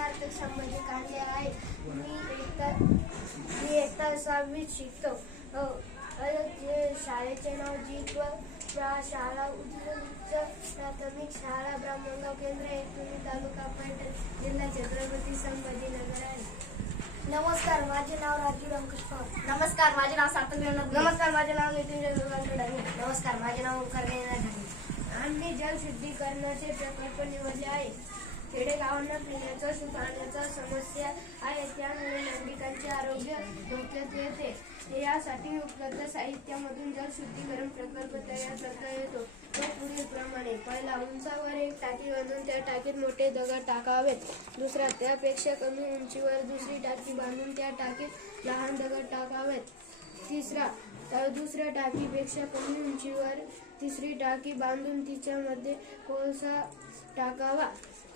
सार्थक संभाजी कांदे आहे. मी इयत्ता 6वीत शिकतो. शाळेचे नाव जी12 शाळा उच्च प्राथमिक शाळा ब्राह्मणगाव केंद्र एकतुरी तालुका पैठण जिल्हा छत्रपती संभाजीनगर आहे. नमस्कार, माझे नाव राजीव अंकुश पवार. नमस्कार, माझे नाव सार्थक रेवणकर. नमस्कार, माझे नाव नितीन जगदाळे. नमस्कार, माझे नाव ओंकार ढाणे. आम्ही जलशुद्धीकरणाचे प्रकल्प निवडले आहे. खेडेगावांना पिण्याच्या पाण्याचा समस्या आहे, त्यामुळे नागरिकांचे आरोग्य धोक्यात येते. यासाठी उपलब्ध साहित्यामधून जलशुद्धीकरण प्रकल्प तयार करता येतो. तो पुढीलप्रमाणे: पहिला, उंचावर एक टाकी बांधून त्या टाकीत मोठे दगड टाकावेत. दुसरा, त्यापेक्षा कमी उंचीवर दुसरी टाकी बांधून त्या टाकीत लहान दगड टाकावेत. तिसरा, दुसऱ्या टाकीपेक्षा कमी उंचीवर तिसरी टाकी बांधून तिच्यामध्ये कोळसा टाकावा.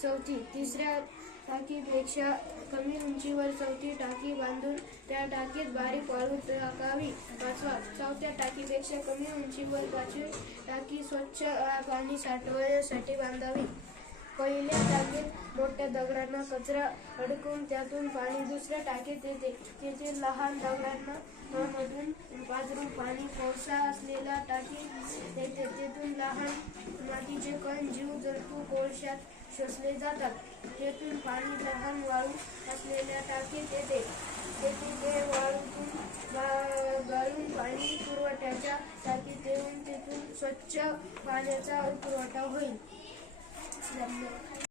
चौथी, तिसऱ्या टाकीपेक्षा कमी उंचीवर चौथी टाकी बांधून त्या टाकीत बारीक वाळू टाकावी. पाचवा, चौथ्या टाकीपेक्षा कमी उंचीवर पाचवी टाकी स्वच्छ पाणी साठवण्यासाठी बांधावी. पहिल्या टाकीत मोठ्या दगडांना कचरा अडकून त्यातून पाणी दुसऱ्या टाकीत येते. तेथील लहान दगडांना मधून पाझरून पाणी कोळसा असलेल्या टाकीत येते. तेथून लहान मातीचे कण जीवजंतू कोळशात शोषले जातात. तेथून पाणी लहान वाळू असलेल्या टाकीत येते. तेथून ते वाळूतून गाळून पाणी पुरवठ्याच्या टाकीत येऊन तेथून स्वच्छ पाण्याचा पुरवठा होईल. धन्यवाद.